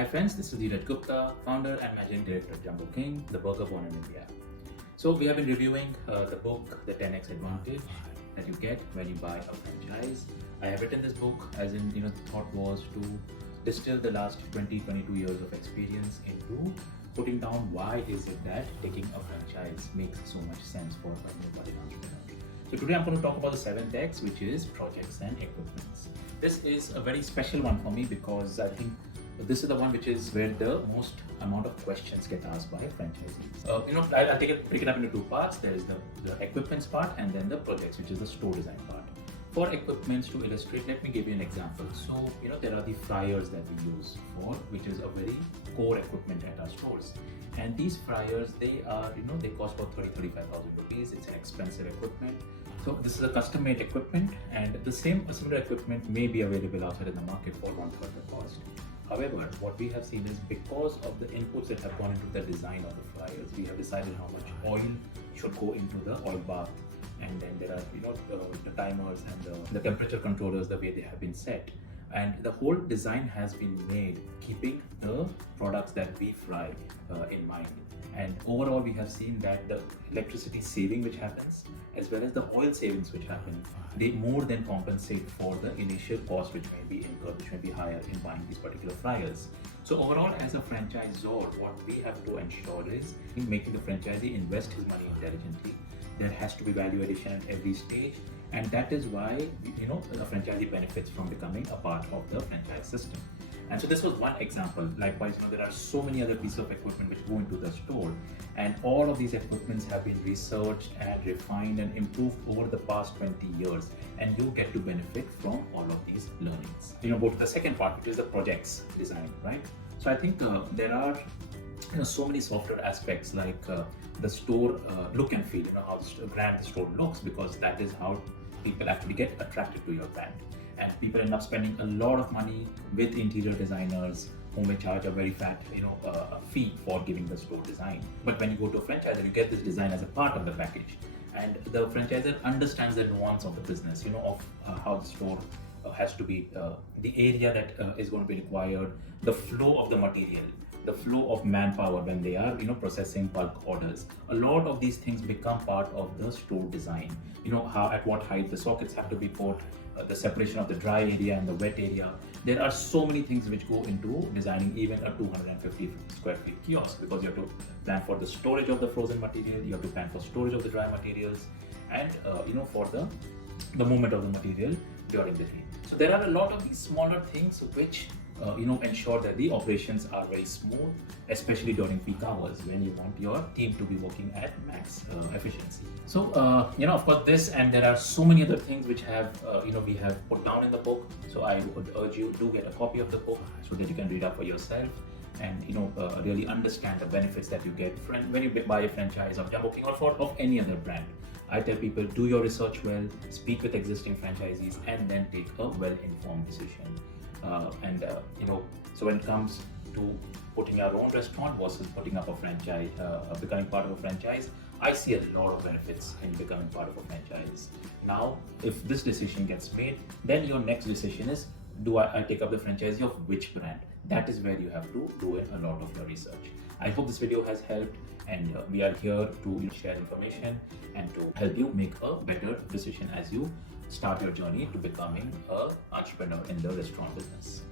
Hi friends, this is Dheeraj Gupta, founder and managing director of Jumbo King, the burger born in India. So we have been reviewing the book, The 10x Advantage that you get when you buy a franchise. I have written this book as in, the thought was to distill the last 22 years of experience into putting down why is it that taking a franchise makes so much sense for a new budding entrepreneur. So today I'm going to talk about the 7th X, which is projects and equipments. This is a very special one for me because I think this is the one which is where the most amount of questions get asked by franchisees. I'll break it up into two parts. There is the equipments part and then the projects, which is the store design part. For equipments, to illustrate, let me give you an example. So, there are the fryers that we use which is a very core equipment at our stores. And these fryers, they are, they cost about 35,000 rupees. It's an expensive equipment. So this is a custom-made equipment, and similar equipment may be available outside in the market for 1/3 the cost. However, what we have seen is because of the inputs that have gone into the design of the fryers, we have decided how much oil should go into the oil bath, and then there are the timers and the temperature controllers, the way they have been set, and the whole design has been made keeping the products that we fry in mind. And overall, we have seen that the electricity saving which happens, as well as the oil savings which happen, they more than compensate for the initial cost which may be incurred, which may be higher in buying these particular fryers. So overall, as a franchisor, what we have to ensure is in making the franchisee invest his money intelligently. There has to be value addition at every stage, and that is why the franchisee benefits from becoming a part of the franchise system. And so this was one example. Likewise, there are so many other pieces of equipment which go into the store, and all of these equipments have been researched and refined and improved over the past 20 years, and you get to benefit from all of these learnings. Go to the second part, which is the projects design, right? So I think there are so many softer aspects like the store look and feel, how grand the store looks, because that is how people actually get attracted to your brand. And people end up spending a lot of money with interior designers who may charge a very fat a fee for giving the store design. But when you go to a franchisor, you get this design as a part of the package, and the franchisor understands the nuance of the business, of how the store has to be, the area that is going to be required, the flow of the material, the flow of manpower when they are processing bulk orders. A lot of these things become part of the store design. How at what height the sockets have to be put, the separation of the dry area and the wet area. There are so many things which go into designing even a 250 square feet kiosk, because you have to plan for the storage of the frozen material, you have to plan for storage of the dry materials, and for the movement of the material during the day. So there are a lot of these smaller things which ensure that the operations are very smooth, especially during peak hours when you want your team to be working at max efficiency. So, of course, this and there are so many other things which have, we have put down in the book. So I would urge you to get a copy of the book so that you can read up for yourself and really understand the benefits that you get when you buy a franchise of Jumbo King or of any other brand. I tell people, do your research well, speak with existing franchisees, and then take a well-informed decision. So when it comes to putting your own restaurant versus putting up a franchise, becoming part of a franchise, I see a lot of benefits in becoming part of a franchise. Now, if this decision gets made, then your next decision is, do I take up the franchisee of which brand? That is where you have to do a lot of your research. I hope this video has helped, and we are here to share information and to help you make a better decision as you start your journey to becoming an entrepreneur in the restaurant business.